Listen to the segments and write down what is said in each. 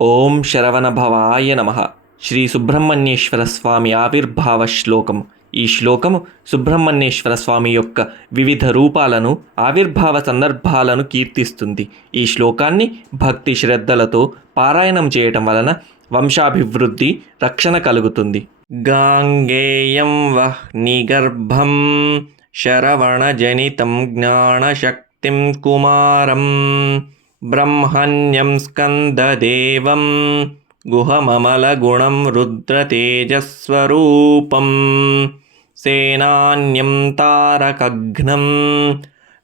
ఓం శరవణభవాయ నమః. శ్రీ సుబ్రహ్మణ్యేశ్వర స్వామి ఆవిర్భావ శ్లోకం. ఈ శ్లోకము సుబ్రహ్మణ్యేశ్వర స్వామి యొక్క వివిధ రూపాలను, ఆవిర్భావ సందర్భాలను కీర్తిస్తుంది. ఈ శ్లోకాన్ని భక్తి శ్రద్ధలతో పారాయణం చేయటం వలన వంశాభివృద్ధి, రక్షణ కలుగుతుంది. గాంగేయం వహ్ నిగర్భం శరవణజనితం జ్ఞానశక్తిం కుమారం బ్రహ్మణ్యం స్కందదేవం గుహమమలగుణం రుద్రతేజస్వరూపం సేనాన్యం తారకఘ్నం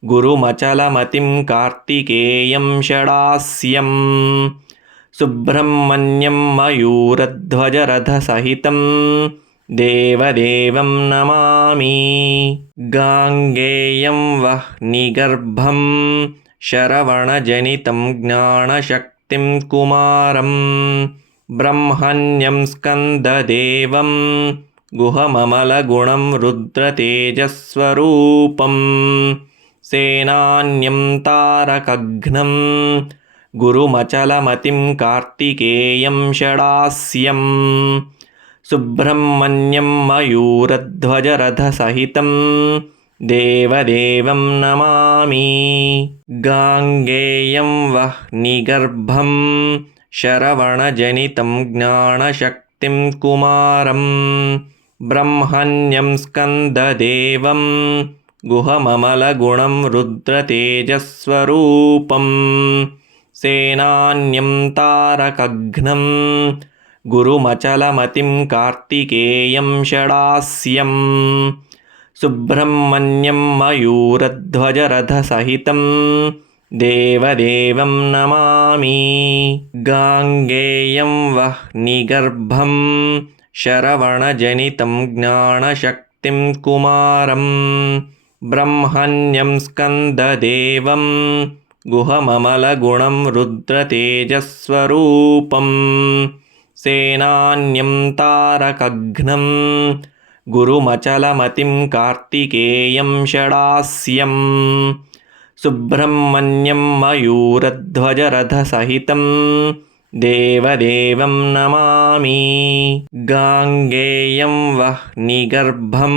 గురుమచలమతిం కార్తికేయం షడాస్యం సుబ్రహ్మణ్యం మయూరధ్వజరథసహితం దేవదేవం నమామి. గాంగేయం వహ్ నిగర్భం శరవణజనితం జ్ఞానశక్తిం కుమారం బ్రహ్మణ్యం స్కందదేవం గుహమమలగుణం రుద్రతేజస్వరూపం సేనాన్యం తారకఘ్నం గురుమచలమతిం కార్తికేయం షడాస్యం సుబ్రహ్మణ్యం మయూరధ్వజరథసహితం దేవదేవం నమామి. గాంగేయం వహ్ నిగర్భం శరవణజనితం జ్ఞానశక్తిం కుమారం బ్రహ్మణ్యం స్కందదేవం గుహమమలగుణం రుద్రతేజస్వరూపం సేనాన్యం తారకఘ్నం గురుమచలమతిం కార్తికేయం షడాస్యం సుబ్రహ్మణ్యం మయూరధ్వజరథసహితం దేవదేవం నమామి. గాంగేయం వహ్ నిగర్భం శరవణజనితం జ్ఞానశక్తిం కుమారం బ్రహ్మణ్యం స్కందదేవం గుహమమలగుణం రుద్రతేజస్వరూపం సేనాన్యం తారకఘ్నం గురుమచలమతిం కార్తికేయం షడాస్యం సుబ్రహ్మణ్యం మయూరధ్వజరథసహితం దేవదేవం నమామి. గాంగేయం వహ్ నిగర్భం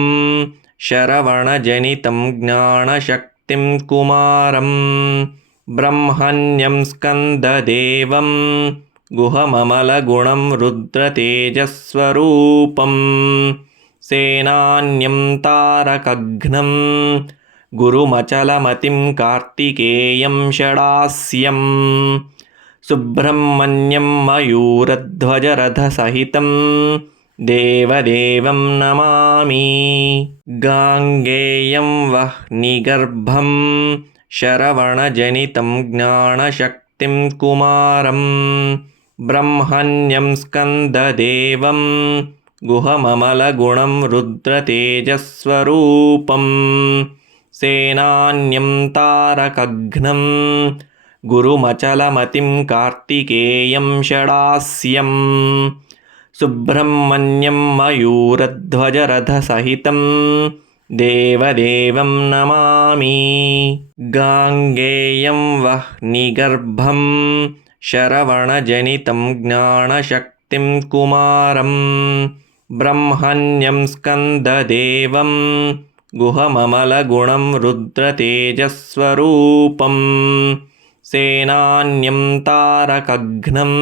శరవణజనితం జ్ఞానశక్తిం కుమారం బ్రహ్మణ్యం స్కందదేవం గుహమమలగుణం రుద్రతేజస్వరూపం సేనాన్యం తారకఘ్నం గురుమచలమతిం కార్తికేయం షడాస్యం సుబ్రహ్మణ్యం మయూరధ్వజరథసహితం దేవదేవం నమామి. గాంగేయం వహ్ నిగర్భం శరవణజనితం జ్ఞానశక్తిం కుమారం బ్రహ్మణ్యం స్కందదేవం గుహమమలగుణం రుద్రతేజస్వరూపం సేనాన్యం తారకఘ్నం గురుమచలమతిం కార్తికేయం షడాస్యం సుబ్రహ్మణ్యం మయూరధ్వజరథసహితం దేవదేవం నమామి. గాంగేయం వహ్ నిగర్భం శరవణజనితం జ్ఞానశక్తిం కుమారం బ్రహ్మణ్యం స్కందదేవం గుహమమలగుణం రుద్రతేజస్వరూపం సేనాన్యం తారకఘ్నం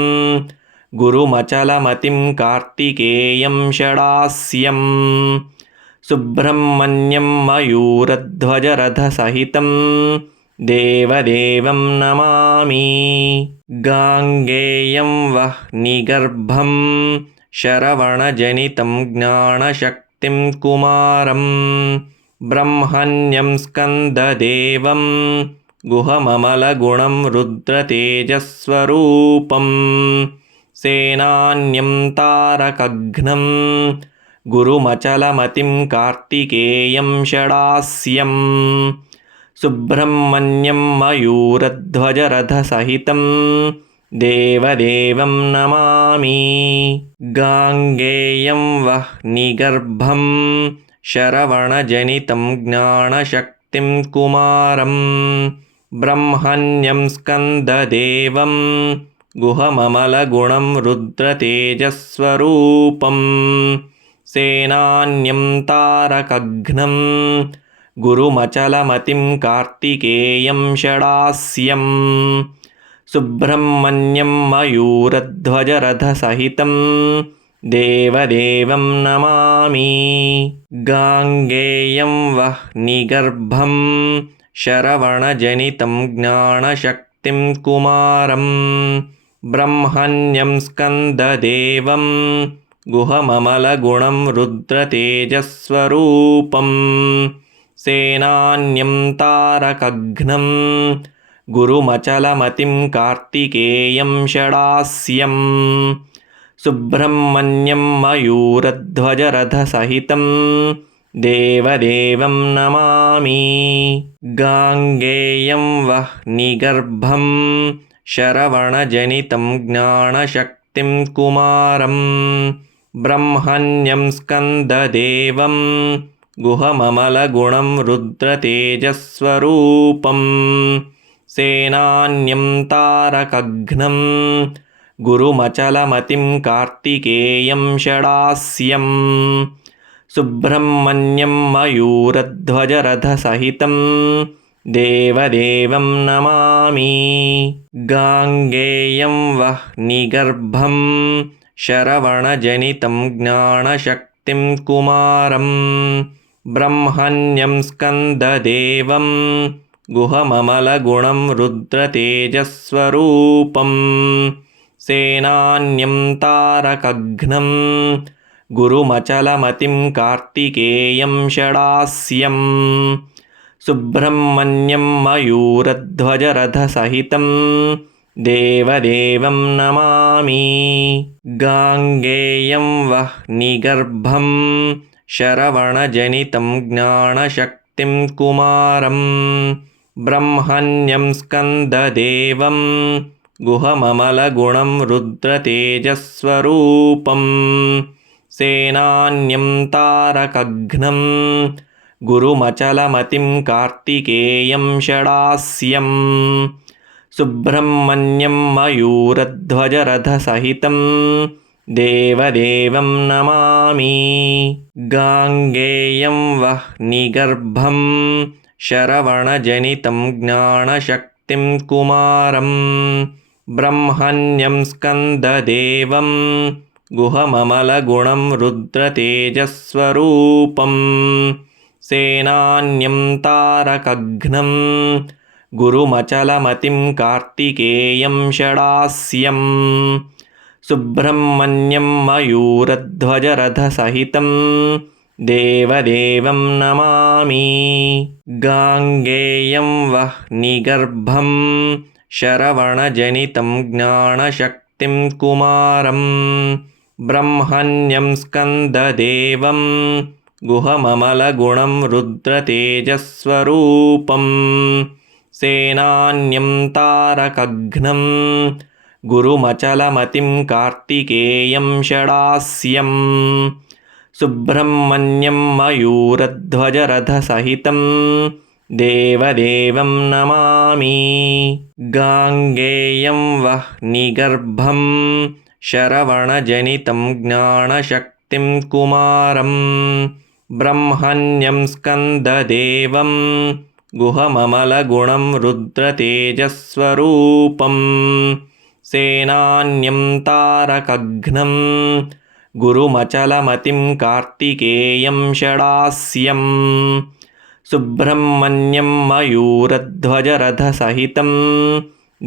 గురుమచలమతిం కార్తికేయం షడాస్యం సుబ్రహ్మణ్యం మయూరధ్వజరథసహితం దేవదేవం నమామి. గాంగేయం వహ్ నిగర్భం శరవణజనితం జ్ఞానశక్తిం కుమారం బ్రహ్మణ్యం స్కందదేవం గుహమమలగుణం రుద్రతేజస్వరూపం సేనాన్యం తారకఘ్నం గురుమచలమతిం కార్తికేయం షడాస్యం సుబ్రహ్మణ్యం మయూరధ్వజరథసహితం దేవదేవం నమామి. గాంగేయం వహ్ నిగర్భం శరవణజనితం జ్ఞానశక్తిం కుమారం బ్రహ్మణ్యం స్కందదేవం गुहममलगुणं रुद्रतेजस्वरूपं सेनान्यं तारकघ्नं गुरुमचलमतिं कार्तिकेयं षडास्यं सुब्रह्मण्यं मयूरध्वजरथसहितं देवदेवं नमामि। गाङ्गेयं वह्निगर्भं शरवणजनितं ज्ञानशक्तिं कुमारं ब्रह्मण्यं स्कन्ददेवं गुहममलगुणं रुद्रतेजस्वरूपं सेनान्यं तारकघ्नं गुरुमचलमतिं कार्तिकेयं षडास्यं सुब्रह्मण्यं मयूरध्वजरथसहितं देवदेवं नमामि। गाङ्गेयं वह्निगर्भं शरवणजनितं ज्ञानशक्तिं कुमारं ब्रह्मण्यं स्कन्ददेवं गुहममलगुणं रुद्रतेजस्वरूपं सेनान्यं तारकघ्नं गुरुमचलमतिं कार्तिकेयं षडास्यं सुब्रह्मण्यं मयूरध्वजरथसहितं देवदेवं नमामि। गाङ्गेयं वह्निगर्भं शरवणजनितं ज्ञानशक्तिं कुमारं ब्रह्मण्यं स्कन्ददेवं गुहममलगुणं रुद्रतेजस्वरूपं सेनान्यं तारकघ्नं गुरुमचलमतिं कार्तिकेयं षडास्यं सुब्रह्मण्यं मयूरध्वजरथसहितं देवदेवं नमामि। गाङ्गेयं वह्निगर्भं शरवणजनितं ज्ञानशक्तिं कुमारं ब्रह्मण्यं स्कन्ददेवं गुहममलगुणं रुद्रतेजस्वरूपं सेनान्यं तारकघ्नं गुरुमचलमतिं कार्तिकेयं षडास्यं सुब्रह्मण्यं मयूरध्वजरथसहितं देवदेवं नमामि। गाङ्गेयं वह्निगर्भं शरवणजनितं ज्ञानशक्तिं कुमारं ब्रह्मण्यं स्कन्ददेवं गुहममलगुणं रुद्रतेजस्वरूपं सेनान्यं तारकघ्नं गुरुमचलमतिं कार्तिकेयं षडास्यं सुब्रह्मण्यं मयूरध्वजरथसहितं देवदेवं नमामि। गाङ्गेयं वह्निगर्भं शरवणजनितं ज्ञानशक्तिं कुमारं ब्रह्मण्यं स्कन्ददेवं गुहममलगुणं रुद्रतेजस्वरूपं सेनान्यं तारकघ्नं गुरुमचलमतिं कार्तिकेयं षडास्यं सुब्रह्मण्यं मयूरध्वजरथसहितं देवदेवं नमामि। गाङ्गेयं वह्निगर्भं शरवणजनितं ज्ञानशक्तिं कुमारं ब्रह्मण्यं स्कन्ददेवं गुहममलगुणं रुद्रतेजस्वरूपं सेनान्यं तारकघ्नं गुरुमचलमतिं कार्तिकेयं षडास्यं सुब्रह्मण्यं मयूरध्वजरथसहितं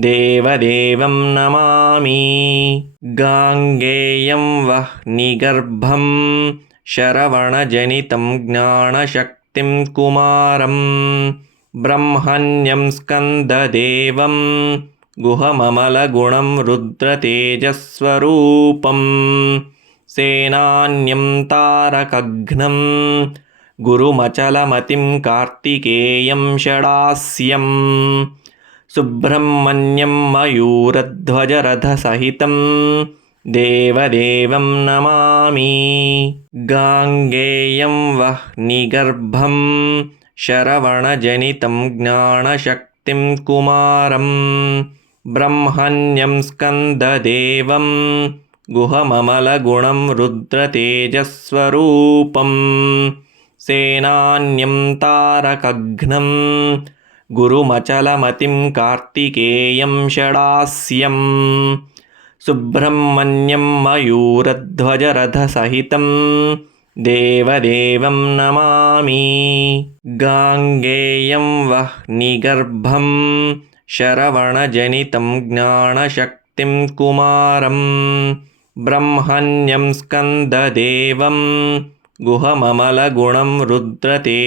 देवदेवं नमामि। गाङ्गेयं वह्निगर्भं शरवणजनितं ज्ञानशक्तिं कुमारं ब्रह्मण्यं स्कन्ददेवं गुहममलगुणं रुद्रतेजस्वरूपं सेनान्यं तारकघ्नं गुरुमचलमतिं कार्तिकेयं षडास्यं सुब्रह्मण्यं मयूरध्वजरथसहितं देवदेवं नमामि। गाङ्गेयं वह्निगर्भं शरवणजनितं ज्ञानशक्तिं कुमारं ब्रह्मण्यं स्कन्ददेवं गुहममलगुणं रुद्रतेजस्वरूपं सेनान्यं तारकघ्नं गुरुमचलमतिं कार्तिकेयं षडास्यं सुब्रह्मण्यं मयूरध्वजरथसहितं देवदेवं नमामि। गाङ्गेयं वह्निगर्भं शरवणजनितं ज्ञानशक्तिं कुमारं ब्रह्मण्यं स्कन्ददेवं गुहममलगुणं रुद्रतेजस्वरूपं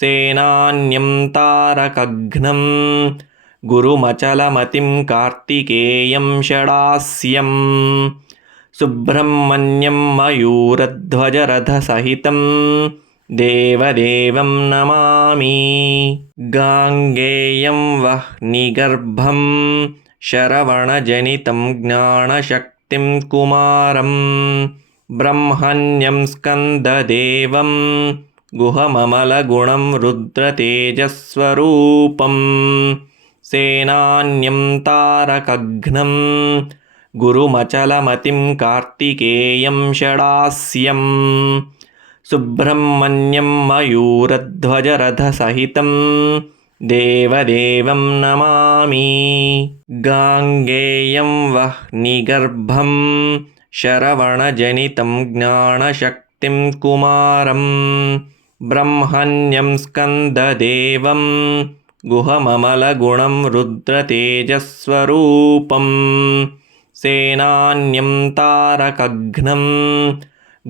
सेनान्यं तारकघ्नं गुरुमचलमतिं कार्तिकेयं षडास्यं सुब्रह्मण्यं मयूरध्वजरथसहितं देवदेवं नमामि। गाङ्गेयं वह्निगर्भं शरवणजनितं ज्ञानशक्तिं कुमारं ब्रह्मण्यं स्कन्ददेवं गुहममलगुणं रुद्रतेजस्वरूपं सेनान्यं तारकघ्नं गुरुमचलमतिं कार्तिकेयं षडास्यं सुब्रह्मण्यं मयूरध्वजरथसहितं देवदेवं नमामि। गाङ्गेयं वह्निगर्भं शरवणजनितं ज्ञानशक्तिं कुमारं ब्रह्मण्यं स्कन्ददेवं गुहममलगुणं रुद्रतेजस्वरूपं सेनान्यं तारकघ्नं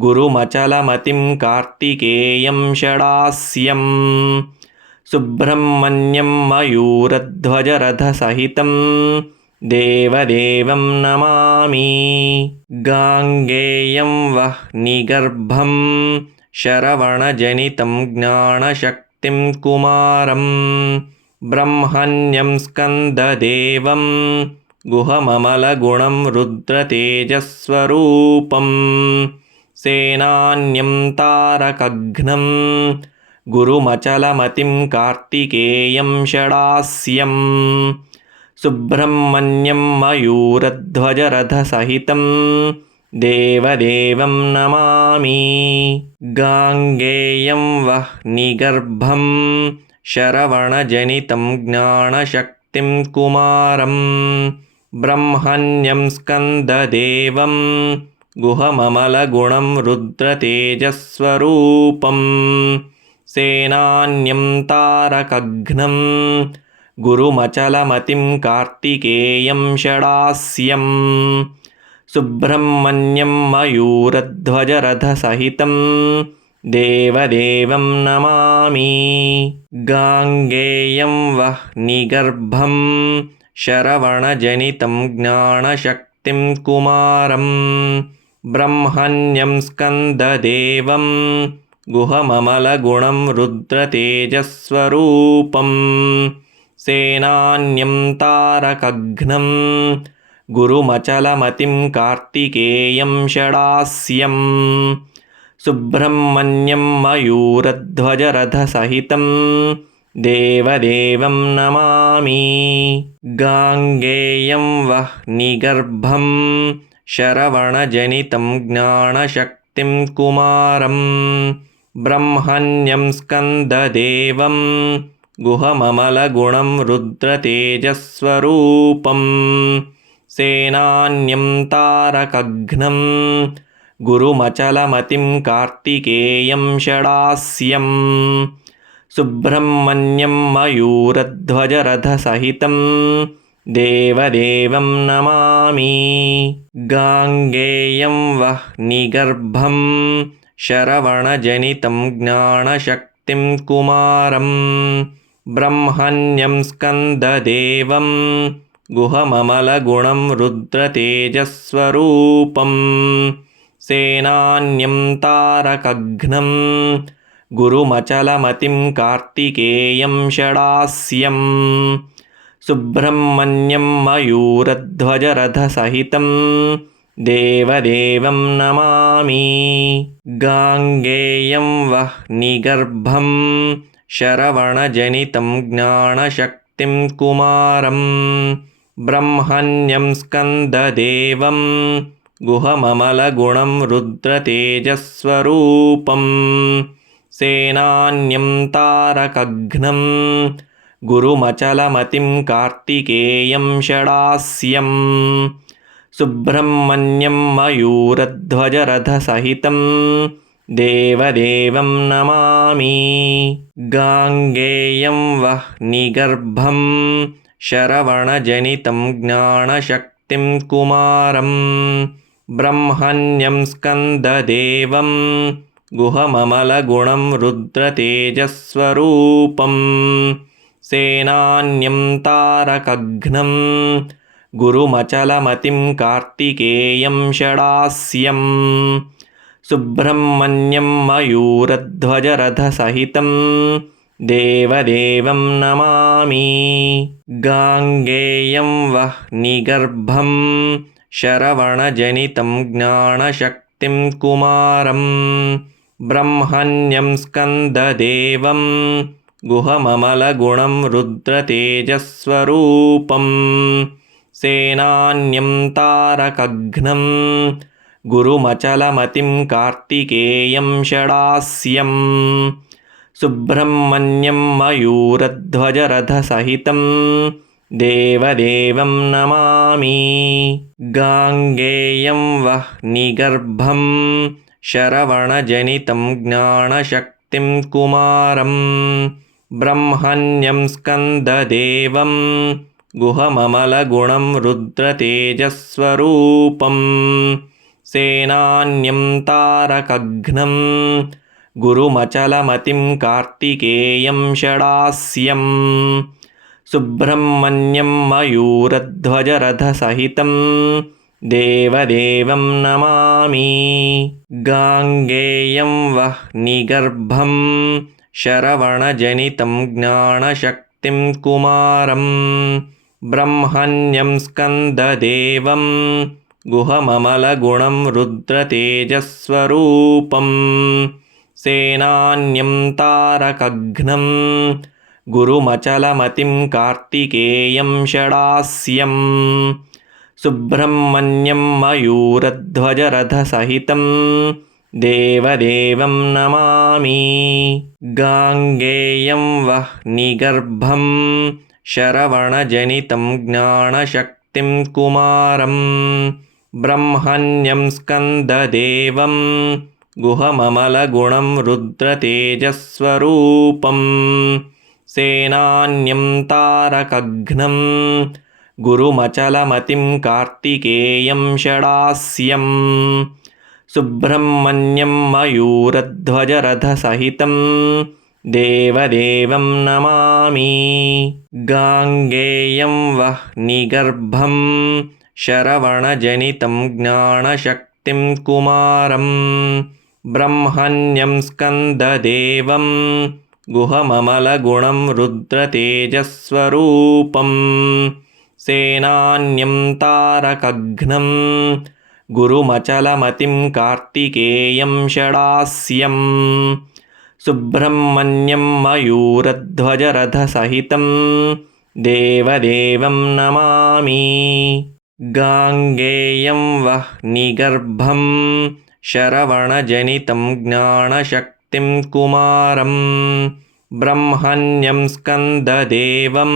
गुरुमचलमतिं कार्तिकेयं षडास्यं सुब्रह्मण्यं मयूरध्वजरथसहितं देवदेवं नमामि। गाङ्गेयं वह्निगर्भं शरवणजनितं ज्ञानशक्तिं कुमारं ब्रह्मण्यं स्कन्ददेवं गुहममलगुणं रुद्रतेजस्वरूपं सेनान्यं तारकघ्नं गुरुमचलमतिं कार्तिकेयं षडास्यं सुब्रह्मण्यं मयूरध्वजरथसहितं देवदेवं नमामि। गाङ्गेयं वह्निगर्भं शरवणजनितं ज्ञानशक्तिं कुमारं ब्रह्मण्यं स्कन्ददेवं गुहममलगुणं रुद्रतेजस्वरूपं सेनान्यं तारकघ्नं गुरुमचलमतिं कार्तिकेयं षडास्यं सुब्रह्मण्यं मयूरध्वजरथसहितं देवदेवं नमामि। गाङ्गेयं वह्निगर्भं शरवणजनितं ज्ञानशक्तिं कुमारं ब्रह्मण्यं स्कन्ददेवं गुहममलगुणं रुद्रतेजस्वरूपं सेनान्यं तारकघ्नं गुरुमचलमतिं कार्तिकेयं षडास्यं सुब्रह्मण्यं मयूरध्वजरथसहितं देवदेवं नमामि। गाङ्गेयं वह्निगर्भं शरवणजनितं ज्ञानशक्तिं कुमारं ब्रह्मण्यं स्कन्ददेवं गुहममलगुणं रुद्रतेजस्वरूपं सेनान्यं तारकघ्नं गुरुमचलमतिं कार्तिकेयं षडास्यं सुब्रह्मण्यं मयूरध्वजरथसहितं देवदेवं नमामि। गाङ्गेयं वह्निगर्भं शरवणजनितं ज्ञानशक्तिं कुमारं ब्रह्मण्यं स्कन्ददेवं गुहममलगुणं रुद्रतेजस्वरूपं सेनान्यं तारकघ्नं गुरुमचलमतिं कार्तिकेयं षडास्यं सुब्रह्मण्यं मयूरध्वजरथसहितं देवदेवं नमामि। गाङ्गेयं वह्निगर्भं शरवणजनितं ज्ञानशक्तिं ज्ञानशक्तिं कुमारं ब्रह्मण्यं स्कन्ददेवं गुहममलगुणं रुद्रतेजस्वरूपं सेनान्यं तारकघ्नं गुरुमचलमतिं कार्तिकेयं षडास्यं सुब्रह्मण्यं मयूरध्वजरथसहितं देवदेवं नमामि गाङ्गेयं वह्निगर्भं शरवणजनितं ज्ञानशक्तिं कुमारं ब्रह्मण्यं स्कन्ददेवं गुहममलगुणं रुद्रतेजस्वरूपं सेनान्यं तारकघ्नं गुरुमचलमतिं कार्तिकेयं षडास्यं सुब्रह्मण्यं मयूरध्वजरथसहितं देवदेवं नमामि गाङ्गेयं वह्निगर्भं शरवणजनितं ज्ञानशक्तिं कुमारं ब्रह्मण्यं स्कन्ददेवं गुहममलगुणं रुद्रतेजस्वरूपं सेनान्यं तारकघ्नं गुरुमचलमतिं कार्तिकेयं षडास्यं सुब्रह्मण्यं मयूरध्वजरथसहितं देवदेवं नमामि गाङ्गेयं वह्निगर्भं शरवणजनितं ज्ञानशक्तिं कुमारं ब्रह्मण्यं स्कन्ददेवं गुहममलगुणं रुद्रतेजस्वरूपं सेनान्यं तारकघ्नं गुरुमचलमतिं कार्तिकेयं षडास्यं सुब्रह्मण्यं मयूरध्वजरथसहितं देवदेवं नमामि गाङ्गेयं वह्निगर्भं शरवणजनितं ज्ञानशक्तिं कुमारं ब्रह्मण्यं स्कन्ददेवं गुहममलगुणं रुद्रतेजस्वरूपं सेनान्यं तारकघ्नं गुरुमचलमतिं कार्तिकेयं षडास्यं सुब्रह्मण्यं मयूरध्वजरथसहितं देवदेवं नमामि गाङ्गेयं वह्निगर्भं शरवणजनितं ज्ञानशक्तिं कुमारं ब्रह्मण्यं स्कन्ददेवं गुहममलगुणं रुद्रतेजस्वरूपं सेनान्यं तारकघ्नं गुरुमचलमतिं कार्तिकेयं षडास्यं सुब्रह्मण्यं मयूरध्वजरथसहितं देवदेवं नमामि गाङ्गेयं वह्निगर्भं शरवणजनितं ज्ञानशक्तिं कुमारं ब्रह्मण्यं स्कन्ददेवं गुहममलगुणं रुद्रतेजस्वरूपं सेनान्यं तारकघ्नं गुरुमचलमतिं कार्तिकेयं षडास्यं सुब्रह्मण्यं मयूरध्वजरथसहितं देवदेवं नमामि गाङ्गेयं वह्निगर्भं शरवणजनितं ज्ञानशक्तिं कुमारं ब्रह्मण्यं स्कन्ददेवं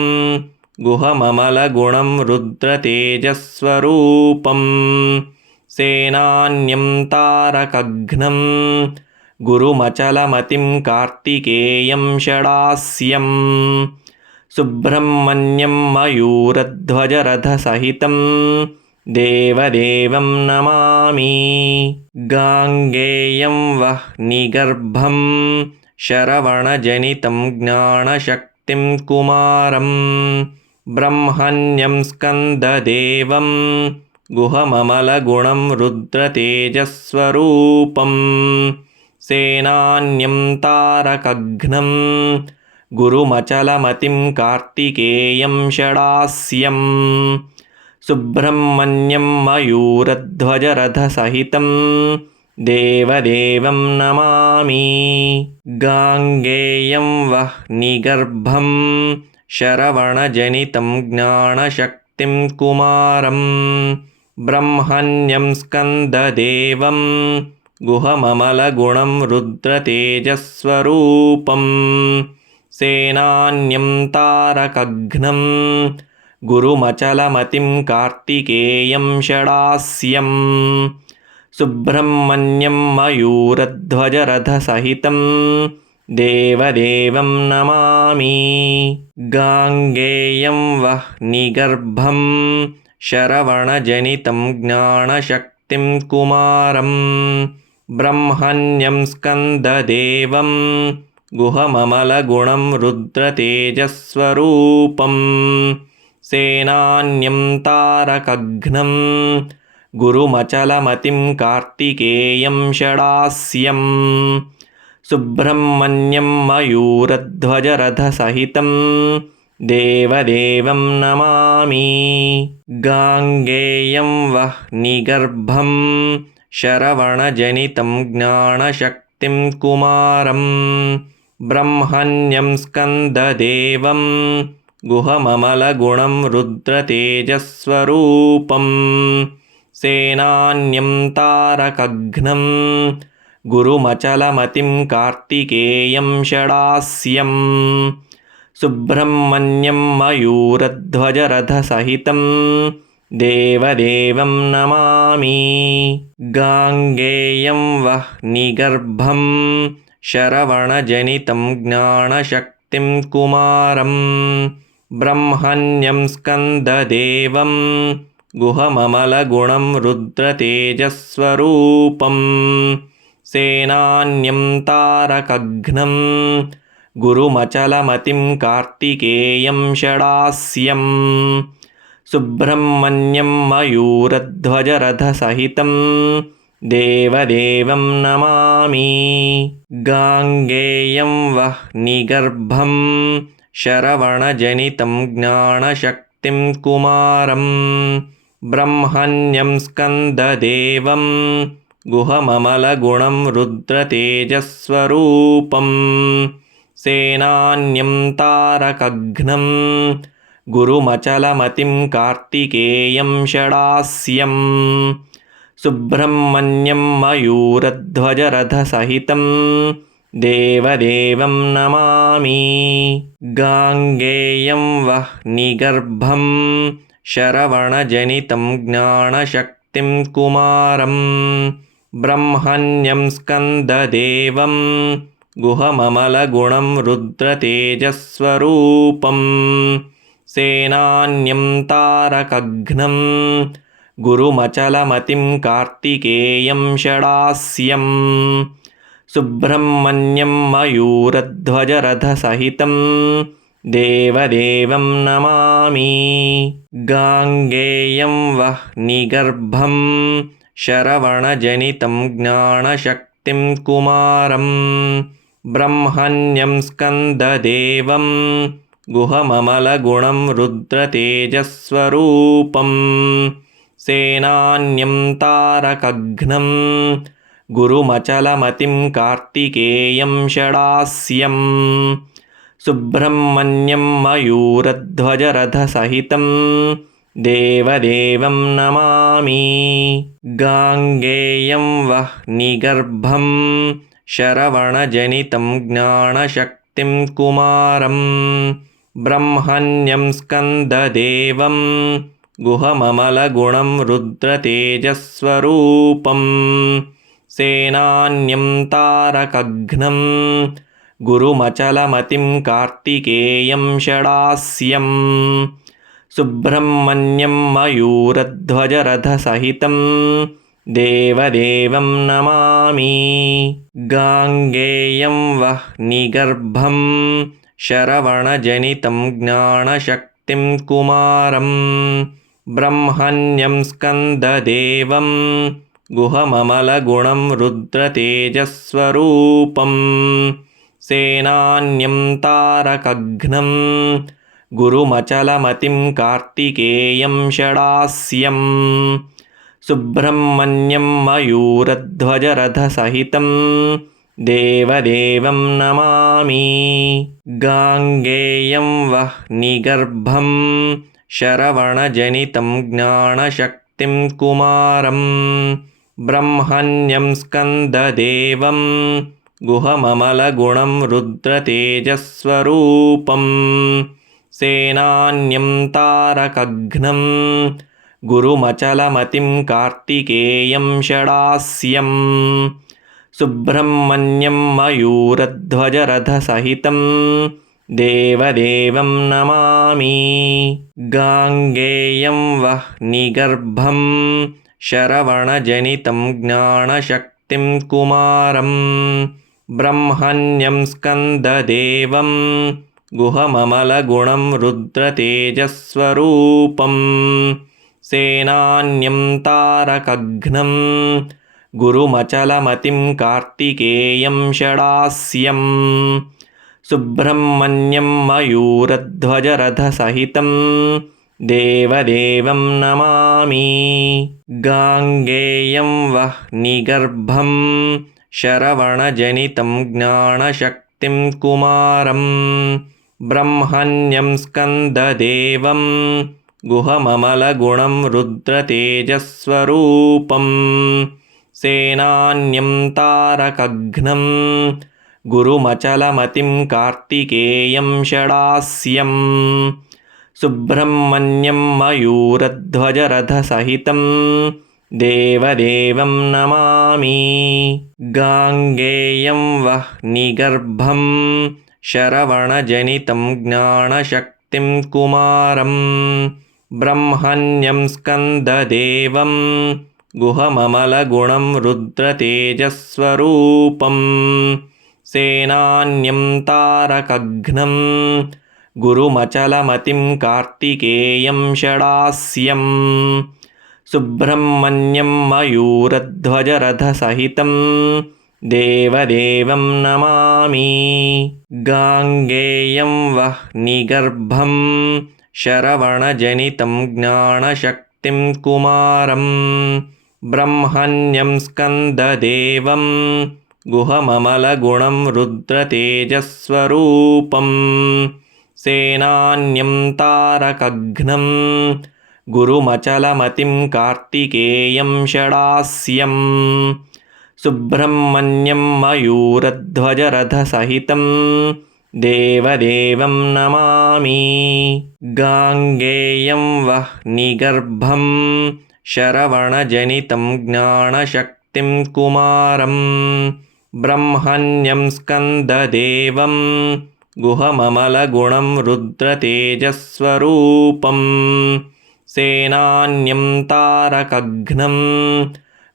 गुहममलगुणं रुद्रतेजस्वरूपं सेनान्यं तारकघ्नं गुरुमचलमतिं कार्तिकेयं षडास्यं सुब्रह्मण्यं मयूरध्वजरथसहितं देवदेवं नमामि गाङ्गेयं वह्निगर्भं शरवणजनितं ज्ञानशक्तिं कुमारं ब्रह्मण्यं स्कन्ददेवं गुहममलगुणं रुद्रतेजस्वरूपं सेनान्यं तारकघ्नं गुरुमचलमतिं कार्तिकेयं षडास्यं सुब्रह्मण्यं मयूरध्वजरथसहितं देवदेवं नमामि गाङ्गेयं वह्निगर्भं शरवणजनितं ज्ञानशक्तिं कुमारं ब्रह्मण्यं स्कन्ददेवं गुहममलगुणं रुद्रतेजस्वरूपं सेनान्यं तारकघ्नं गुरुमचलमतिं कार्तिकेयं षडास्यं सुब्रह्मण्यं मयूरध्वजरथसहितं देवदेवं नमामि। गाङ्गेयं वह्निगर्भं शरवणजनितं ज्ञानशक्तिं कुमारं ब्रह्मण्यं स्कन्ददेवं गुहममलगुणं रुद्रतेजस्वरूपं सेनान्यं तारकघ्नं गुरुमचलमतिं कार्तिकेयं षडास्यं सुब्रह्मण्यं मयूरध्वजरथसहितं देवदेवं नमामि। गाङ्गेयं वह्निगर्भं शरवणजनितं ज्ञानशक्तिं कुमारं ब्रह्मण्यं स्कन्ददेवं गुहममलगुणं रुद्रतेजस्वरूपं सेनान्यं तारकघ्नं गुरुमचलमतिं कार्तिकेयं षडास्यं सुब्रह्मण्यं मयूरध्वजरथसहितं देवदेवं नमामि। गाङ्गेयं वह्निगर्भं शरवणजनितं ज्ञानशक्तिं कुमारं ब्रह्मण्यं स्कन्ददेवं गुहममलगुणं रुद्रतेजस्वरूपं सेनान्यं तारकघ्नं गुरुमचलमतिं कार्तिकेयं षडास्यं सुब्रह्मण्यं मयूरध्वजरथसहितं देवदेवं नमामि। गाङ्गेयं वह्निगर्भं शरवणजनितं ज्ञानशक्तिं कुमारं ब्रह्मण्यं स्कन्ददेवं गुहममलगुणं रुद्रतेजस्वरूपं सेनान्यं तारकघ्नं गुरुमचलमतिं कार्तिकेयं षडास्यं सुब्रह्मण्यं मयूरध्वजरथसहितं देवदेवं नमामि। गाङ्गेयं वह्निगर्भं शरवणजनितं ज्ञानशक्तिं कुमारं ब्रह्मण्यं स्कन्ददेवं गुहममलगुणं रुद्रतेजस्वरूपं सेनान्यं तारकघ्नं गुरुमचलमतिं कार्तिकेयं षडास्यं सुब्रह्मण्यं मयूरध्वजरथसहितं देवदेवं नमामि। गाङ्गेयं वह्निगर्भं शरवणजनितं ज्ञानशक्तिं कुमारं ब्रह्मण्यं स्कन्ददेवं गुहममलगुणं रुद्रतेजस्वरूपं सेनान्यं तारकघ्नं गुरुमचलमतिं कार्तिकेयं षडास्यं सुब्रह्मण्यं मयूरध्वजरथसहितं देवदेवं नमामि। गाङ्गेयं वह्निगर्भं शरवणजनितं ज्ञानशक्तिं कुमारं ब्रह्मण्यं स्कन्ददेवं गुहममलगुणं रुद्रतेजस्वरूपं सेनान्यं तारकघ्नं गुरुमचलमतिं कार्तिकेयं षडास्यं सुब्रह्मण्यं मयूरध्वजरथसहितं देवदेवं नमामि। गाङ्गेयं वह्निगर्भं शरवणजनितं ज्ञानशक्तिं कुमारं ब्रह्मण्यं स्कन्ददेवं गुहममलगुणं रुद्रतेजस्वरूपं सेनान्यं तारकघ्नं गुरुमचलमतिं कार्तिकेयं षडास्यं सुब्रह्मण्यं मयूरध्वजरथसहितं देवदेवं नमामि। गाङ्गेयं वह्निगर्भं शरवणजनितं ज्ञानशक्तिं कुमारं ब्रह्मण्यं स्कन्ददेवं गुहममलगुणं रुद्रतेजस्वरूपं सेनान्यं तारकघ्नं गुरुमचलमतिं कार्तिकेयं षडास्यं सुब्रह्मण्यं मयूरध्वजरथसहितं देवदेवं नमामि। गाङ्गेयं वह्निगर्भं शरवणजनितं ज्ञानशक्तिं कुमारं ब्रह्मण्यं स्कन्ददेवं गुहममलगुणं रुद्रतेजस्वरूपं सेनान्यं तारकघ्नं गुरुमचलमतिं कार्तिकेयं षडास्यं सुब्रह्मण्यं मयूरध्वजरथसहितं देवदेवं नमामि। गाङ्गेयं वह्निगर्भं शरवणजनितं ज्ञानशक्तिं कुमारं ब्रह्मण्यं स्कन्ददेवं गुहममलगुणं रुद्रतेजस्वरूपं सेनान्यं तारकघ्नं गुरुमचलमतिं कार्तिकेयं षडास्यं सुब्रह्मण्यं मयूरध्वजरथसहितं देवदेवं नमामि। गाङ्गेयं वह्निगर्भं शरवणजनितं ज्ञानशक्तिं कुमारं ब्रह्मण्यं स्कन्ददेवं गुहममलगुणं रुद्रतेजस्वरूपं सेनान्यं तारकघ्नं गुरुमचलमतिं कार्तिकेयं षडास्यं सुब्रह्मण्यं मयूरध्वजरथसहितं देवदेवं नमामि। गाङ्गेयं वह्निगर्भं शरवणजनितं ज्ञानशक्तिं कुमारं ब्रह्मण्यं स्कन्ददेवं गुहममलगुणं रुद्रतेजस्वरूपं सेनान्यं तारकघ्नं गुरुमचलमतिं कार्तिकेयं षडास्यं सुब्रह्मण्यं मयूरध्वजरथसहितं देवदेवं नमामि। गाङ्गेयं वह्निगर्भं शरवणजनितं ज्ञानशक्तिं कुमारं ब्रह्मण्यं स्कन्ददेवं गुहममलगुणं रुद्रतेजस्वरूपं सेनान्यं तारकघ्नं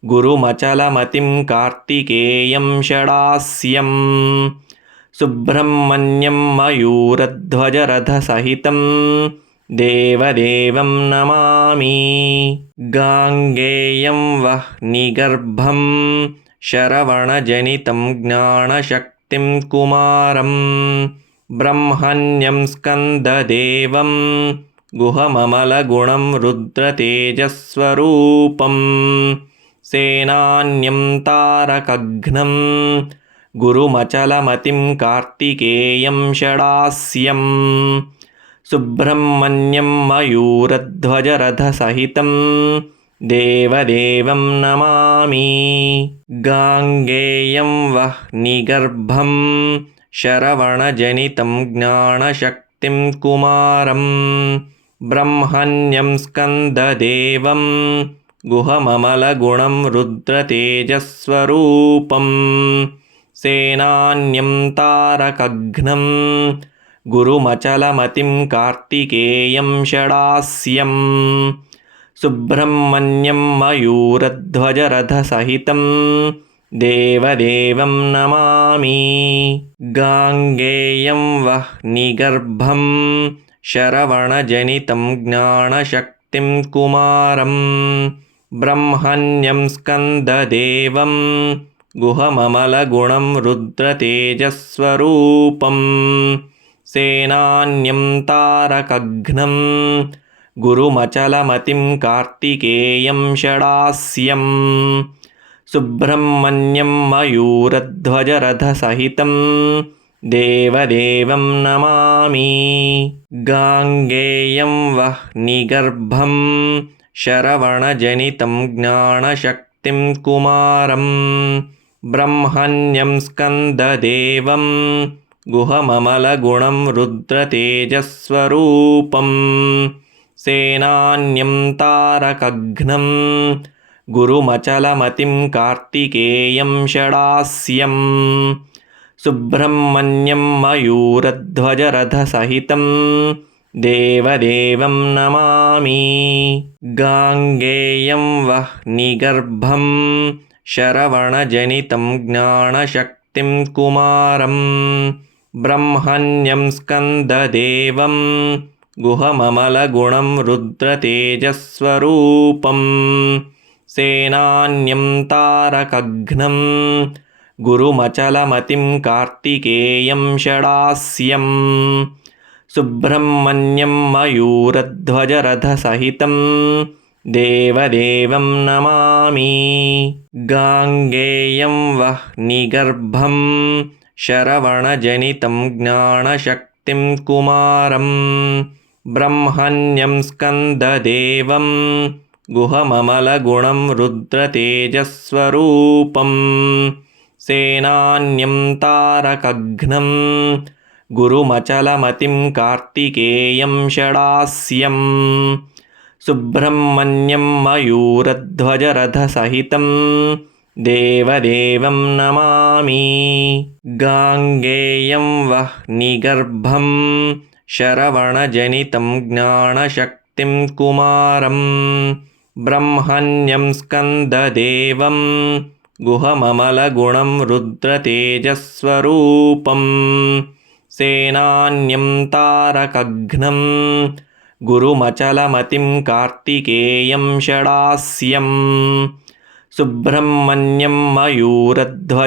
गुरुमचलमतिं कार्तिकेयं षडास्यं सुब्रह्मण्यं मयूरध्वजरथसहितं देवदेवं नमामि। गाङ्गेयं वह्निगर्भं शरवणजनितं ज्ञानशक्तिं कुमारं ब्रह्मण्यं स्कन्ददेवं गुहममलगुणं रुद्रतेजस्वरूपं सेनान्यं तारकघ्नं गुरुमचलमतिं कार्तिकेयं षडास्यं सुब्रह्मण्यं मयूरध्वजरथसहितं देवदेवं नमामि। गाङ्गेयं वह्निगर्भं शरवणजनितं ज्ञानशक्तिं कुमारं ब्रह्मण्यं स्कन्ददेवं गुहममलगुणं रुद्रतेजस्वरूपं सेनान्यं तारकघ्नं गुरुमचलमतिं कार्तिकेयं षडास्यं सुब्रह्मण्यं मयूरध्वजरथसहितं देवदेवं नमामि। गाङ्गेयं वह्निगर्भं शरवणजनितं ज्ञानशक्तिं कुमारं ब्रह्मण्यं स्कन्ददेवं गुहममलगुणं रुद्रतेजस्वरूपं सेनान्यं तारकघ्नं गुरुमचलमतिं कार्तिकेयं षडास्यं सुब्रह्मण्यं मयूरध्वजरथसहितं देवदेवं नमामि। गाङ्गेयं वह्निगर्भं शरवणजनितं ज्ञानशक्तिं कुमारं ब्रह्मण्यं स्कन्ददेवं गुहममलगुणं रुद्रतेजस्वरूपं सेनान्यं तारकघ्नं गुरुमचलमतिं कार्तिकेयं षडास्यं सुब्रह्मण्यं मयूरध्वजरथसहितं देवदेवं नमामि। गाङ्गेयं वह्निगर्भं शरवणजनितं ज्ञानशक्तिं कुमारं ब्रह्मण्यं स्कन्ददेवं गुहममलगुणं रुद्रतेजस्वरूपं सेनान्यं तारकघ्नं गुरुमचलमतिं कार्तिकेयं षडास्यं सुब्रह्मण्यं मयूरध्वजरथसहितं देवदेवं नमामि। गाङ्गेयं वह्निगर्भं शरवणजनितं ज्ञानशक्तिं कुमारं ब्रह्मण्यं स्कन्ददेवं गुहममलगुणं रुद्रतेजस्वरूपं सेनान्यं तारकघ्नं गुरुमचलमतिं कार्तिकेयं षडास्यं सुब्रह्मण्यं मयूरध्वजरथसहितं देवदेवं नमामि। गाङ्गेयं वह्निगर्भं शरवणजनितं ज्ञानशक्तिं कुमारं ब्रह्मण्यं स्कन्ददेवं गुहममलगुणं रुद्रतेजस्वरूपं सेनान्यं तारकघ्नं गुरुमचलमतिं कार्तिकेयं षडास्यं सुब्रह्मण्यं मयूरध्वजरथसहितं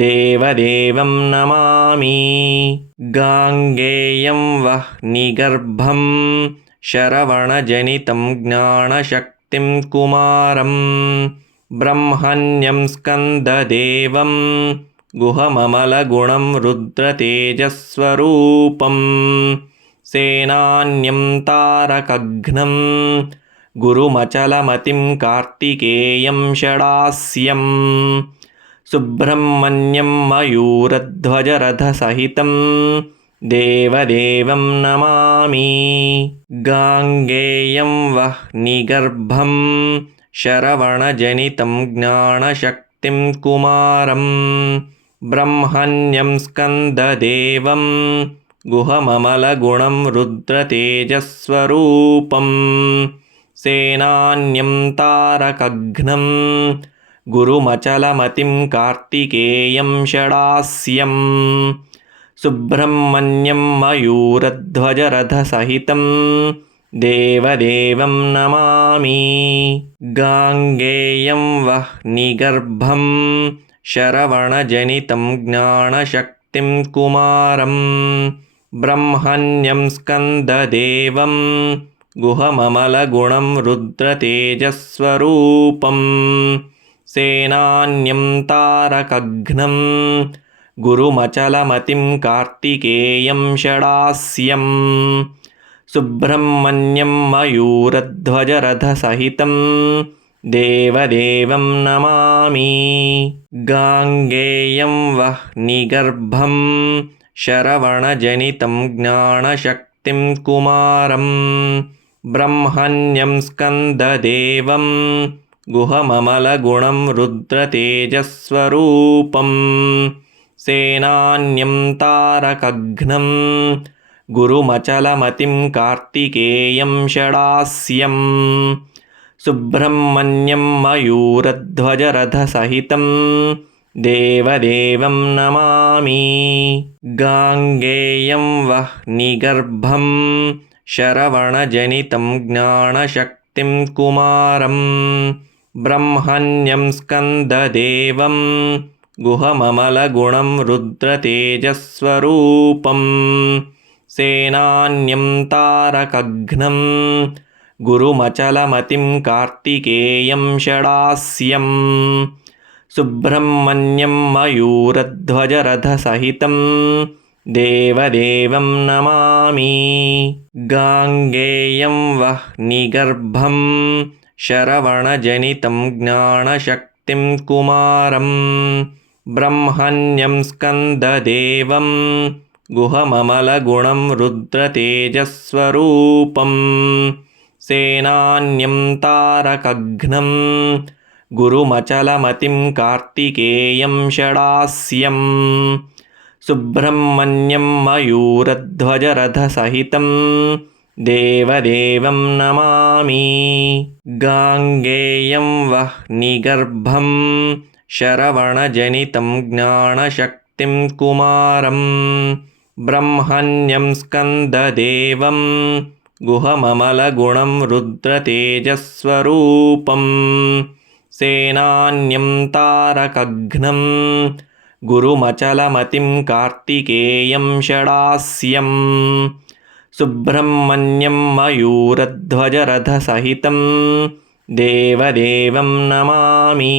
देवदेवं नमामि। गाङ्गेयं वह्निगर्भं शरवणजनितं ज्ञानशक्तिं कुमारं ब्रह्मण्यं स्कन्ददेवं गुहममलगुणं रुद्रतेजस्वरूपं सेनान्यं तारकघ्नं गुरुमचलमतिं कार्तिकेयं षडास्यं सुब्रह्मण्यं मयूरध्वजरथसहितं देवदेवं नमामि। गाङ्गेयं वह्निगर्भं शरवणजनितं ज्ञानशक्तिं कुमारं ब्रह्मण्यं स्कन्ददेवं गुहममलगुणं रुद्रतेजस्वरूपं सेनान्यं तारकघ्नं गुरुमचलमतिं कार्तिकेयं षडास्यं सुब्रह्मण्यं मयूरध्वजरथसहितं देवदेवं नमामि। गाङ्गेयं वह्निगर्भं शरवणजनितं ज्ञानशक्तिं कुमारं ब्रह्मण्यं स्कन्ददेवं गुहममलगुणं रुद्रतेजस्वरूपं सेनान्यं तारकघ्नं गुरुमचलमतिं कार्तिकेयं षडास्यं सुब्रह्मण्यं मयूरध्वजरथसहितं देवदेवं नमामि। गाङ्गेयं वह्निगर्भं शरवणजनितं ज्ञानशक्तिं कुमारं ब्रह्मण्यं स्कन्ददेवं गुहममलगुणं रुद्रतेजस्वरूपं सेनान्यं तारकघ्नं गुरुमचलमतिं कार्तिकेयं षडास्यं सुब्रह्मण्यं मयूरध्वजरथसहितं देवदेवं नमामि। गाङ्गेयं वह्निगर्भं शरवणजनितं ज्ञानशक्तिं कुमारं ब्रह्मण्यं स्कन्ददेवं गुहममलगुणं रुद्रतेजस्वरूपं सेनान्यं तारकघ्नं गुरुमचलमतिं कार्तिकेयं षडास्यं सुब्रह्मण्यं मयूरध्वजरथसहितं देवदेवं नमामि। गाङ्गेयं वह्निगर्भं शरवणजनितं ज्ञानशक्तिं कुमारं ब्रह्मण्यं स्कन्ददेवं गुहममलगुणं रुद्रतेजस्वरूपं सेनान्यं तारकघ्नं गुरुमचलमतिं कार्तिकेयं षडास्यं सुब्रह्मण्यं मयूरध्वजरथसहितं देवदेवं नमामि। गाङ्गेयं वह्निगर्भं शरवणजनितं ज्ञानशक्तिं कुमारं ब्रह्मण्यं स्कन्ददेवं गुहममलगुणं रुद्रतेजस्वरूपं सेनान्यं तारकघ्नं गुरुमचलमतिं कार्तिकेयं षडास्यं सुब्रह्मण्यं मयूरध्वजरथसहितं देवदेवं नमामि।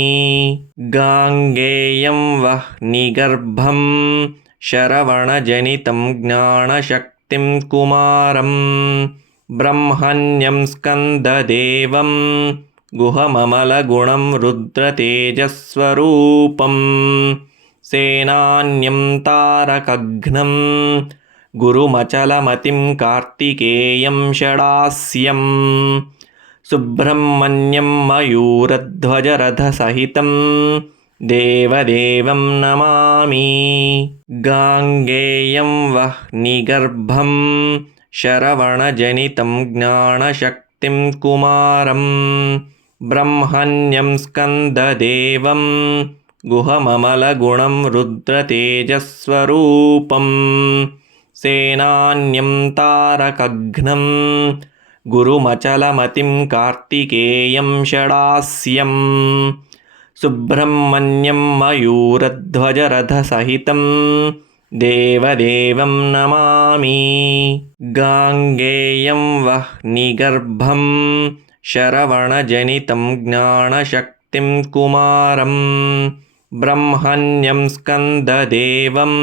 गाङ्गेयं वह्निगर्भं शरवणजनितं ज्ञानशक्तिं कुमारं ब्रह्मण्यं स्कन्ददेवं गुहममलगुणं रुद्रतेजस्वरूपं सेनान्यं तारकघ्नं गुरुमचलमतिं कार्तिकेयं षडास्यं सुब्रह्मण्यं मयूरध्वजरथसहितं देवदेवं नमामि। गाङ्गेयं वह्निगर्भं शरवणजनितं ज्ञानशक्तिं कुमारं ब्रह्मण्यं स्कन्ददेवं गुहममलगुणं रुद्रतेजस्वरूपं सेनान्यं तारकघ्नं गुरुमचलमतिं कार्तिकेयं षडास्यं सुब्रह्मण्यं मयूरध्वजरथसहितं देवदेवं नमामि। गाङ्गेयं वह्निगर्भं शरवणजनितं ज्ञानशक्तिं कुमारं ब्रह्मण्यं स्कन्ददेवं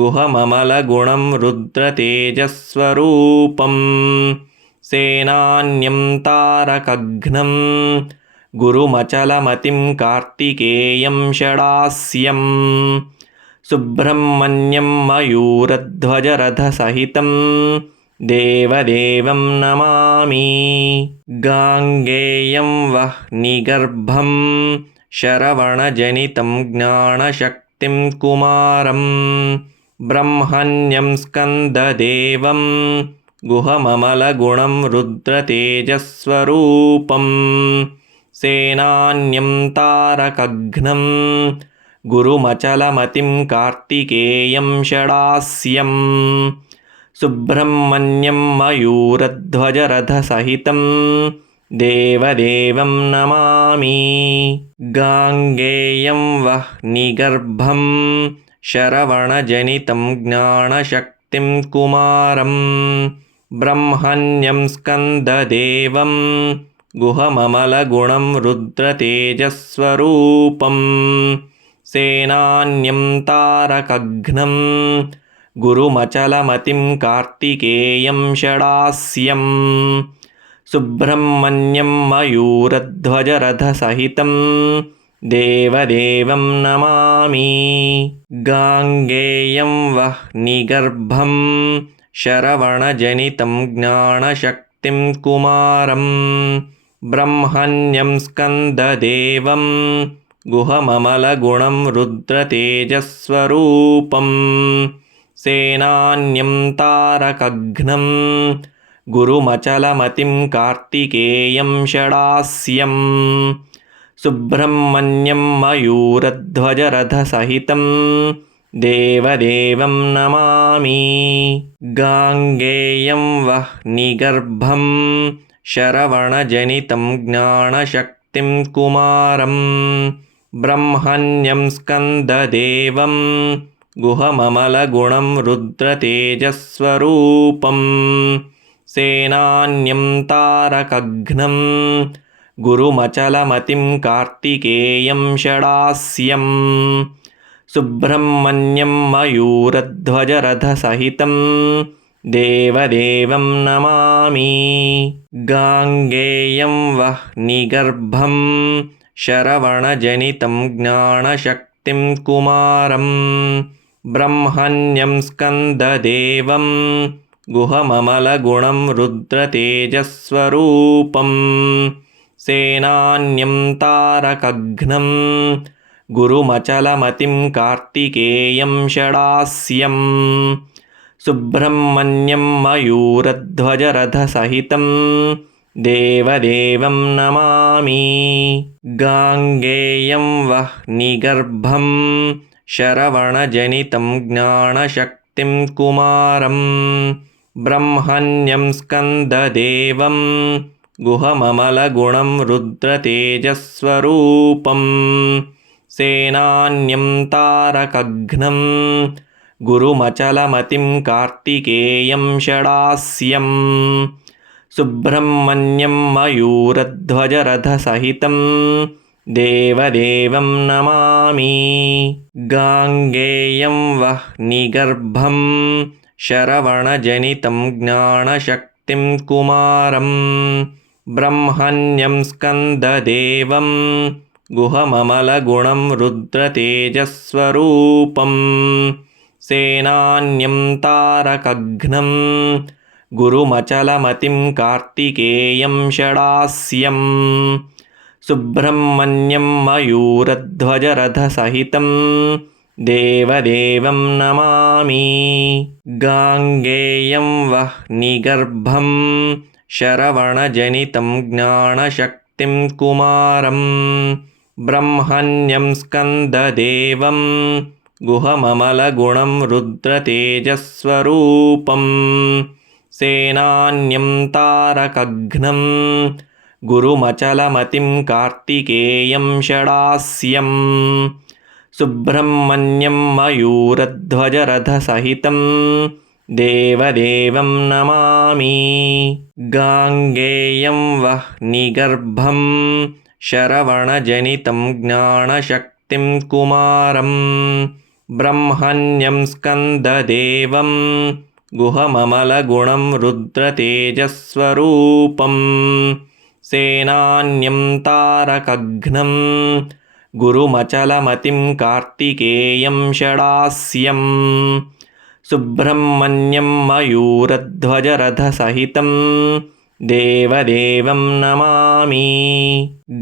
गुहममलगुणं रुद्रतेजस्वरूपं सेनान्यं तारकघ्नं गुरुमचलमतिं कार्तिकेयं षडास्यं सुब्रह्मण्यं मयूरध्वजरथसहितं देवदेवं नमामि। गाङ्गेयं वह्निगर्भं शरवणजनितं ज्ञानशक्तिं कुमारं ब्रह्मण्यं स्कन्ददेवं गुहममलगुणं रुद्रतेजस्वरूपं सेनान्यं तारकघ्नं गुरुमचलमतिं कार्तिकेयं षडास्यं सुब्रह्मण्यं मयूरध्वजरथसहितं देवदेवं नमामि। गाङ्गेयं वह्निगर्भं शरवणजनितं ज्ञानशक्तिं कुमारं ब्रह्मण्यं स्कन्ददेवं गुहममलगुणं रुद्रतेजस्वरूपं सेनान्यं तारकघ्नं गुरुमचलमतिं कार्तिकेयं षडास्यं सुब्रह्मण्यं मयूरध्वजरथसहितं देवदेवं नमामि। गाङ्गेयं वह्निगर्भं शरवणजनितं ज्ञानशक्तिं कुमारं ब्रह्मण्यं स्कन्ददेवं गुहममलगुणं रुद्रतेजस्वरूपं सेनान्यं तारकघ्नं गुरुमचलमतिं कार्तिकेयं षडास्यं सुब्रह्मण्यं मयूरध्वजरथसहितं देवदेवं नमामि। गाङ्गेयं वह्निगर्भं शरवणजनितं ज्ञानशक्तिं कुमारं ब्रह्मण्यं स्कन्ददेवं गुहममलगुणं रुद्रतेजस्वरूपं सेनान्यं तारकघ्नं गुरुमचलमतिं कार्तिकेयं षडास्यं सुब्रह्मण्यं मयूरध्वजरथसहितं देवदेवं नमामि। गाङ्गेयं वह्निगर्भं शरवणजनितं ज्ञानशक्तिं कुमारं ब्रह्मण्यं स्कन्ददेवं गुहममलगुणं रुद्रतेजस्वरूपं सेनान्यं तारकघ्नं गुरुमचलमतिं कार्तिकेयं षडास्यं सुब्रह्मण्यं मयूरध्वजरथसहितं देवदेवं नमामि। गाङ्गेयं वह्निगर्भं शरवणजनितं ज्ञानशक्तिं कुमारं ब्रह्मण्यं स्कन्ददेवं गुहममलगुणं रुद्रतेजस्वरूपं सेनान्यं तारकघ्नं गुरुमचलमतिं कार्तिकेयं षडास्यं सुब्रह्मण्यं मयूरध्वजरथसहितं देवदेवं नमामि। गाङ्गेयं वह्निगर्भं शरवणजनितं ज्ञानशक्तिं कुमारं ब्रह्मण्यं स्कन्ददेवं गुहममलगुणं रुद्रतेजस्वरूपं सेनान्यं तारकघ्नं गुरुमचलमतिं कार्तिकेयं षडास्यं सुब्रह्मण्यं मयूरध्वजरथसहितं देवदेवं नमामि। गाङ्गेयं वह्निगर्भं शरवणजनितं ज्ञानशक्तिं कुमारं ब्रह्मण्यं स्कन्ददेवं गुहममलगुणं रुद्रतेजस्वरूपं सेनान्यं तारकघ्नं गुरुमचलमतिं कार्तिकेयं षडास्यं सुब्रह्मण्यं मयूरध्वजरथसहितं देवदेवं नमामि। गाङ्गेयं वह्निगर्भं शरवणजनितं ज्ञानशक्तिं कुमारं ब्रह्मण्यं स्कन्ददेवं गुहममलगुणं रुद्रतेजस्वरूपं सेनान्यं तारकघ्नं गुरुमचलमतिं कार्तिकेयं षडास्यं सुब्रह्मण्यं मयूरध्वजरथसहितं देवदेवं नमामि।